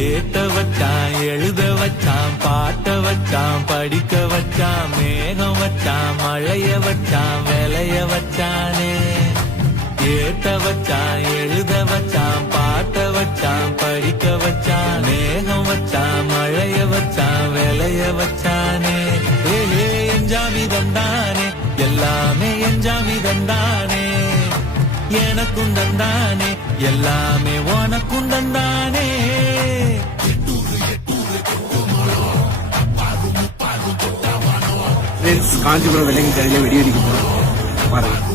ஏத்த வச்சான் எழுத வச்சான் பாட்ட வச்சான் படிக்க வச்சான் மேகம் வச்சான் மழைய வச்சான் விளைய வச்சானே ஏத்த வச்சான் எழுத வச்சான் பாட்ட வச்சான் படிக்க வச்சான் மேகம் வச்சான் மழைய வச்சான் விளைய வச்சானே ஏ எஞ்சாமிதம் தானே எல்லாமே எஞ்சாமிதம் தானே எனக்கும் தந்தானே எல்லாமே உனக்கும் தந்தானே காஞ்சிபுரம் வெள்ளைங்க கடையில வெடி வெடிக்க போறோம் பாருங்க.